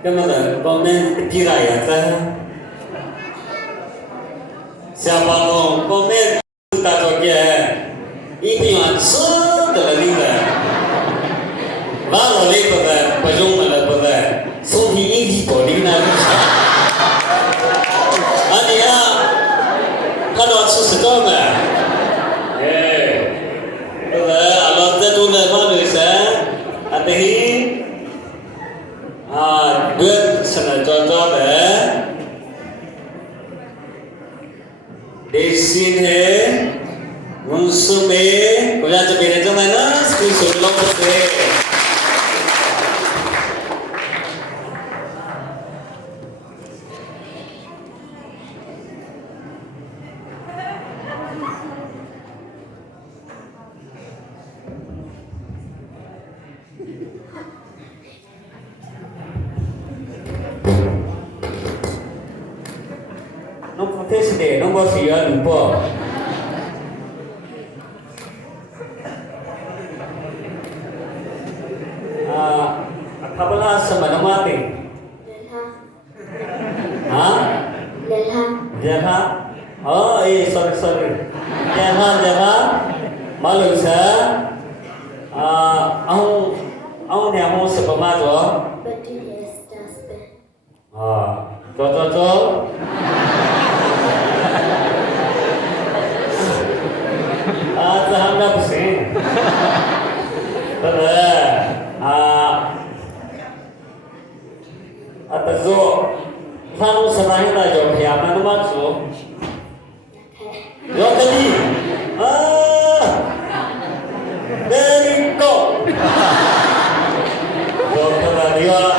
그러면 보면 뒤라야 돼. 시아바노 보면 다저게 이비만 쓰더라니까. 나도 레이거다 버종만 보다 소리 이기 버리나. 아니야. 하나 수스거나. 예. 그래 알았다 돈을 받으세. 아테히 bước sân cho bé để xin thế muốn sư mê của gia cho bên trong này nó cứ xuống lông một thế nó không thế để nó có gì ở đúng không? Kapala sama nama ti? Hah? Jelha. Oh, sorry. Jelha. Malu sa. Ông nhà ông sẽ có ma rồi. Cho. Saham na pusing. Tada. Atazo. Sanu sanahin na jo kaya na naman so. Yo tadi. Very go. Yo tada dia.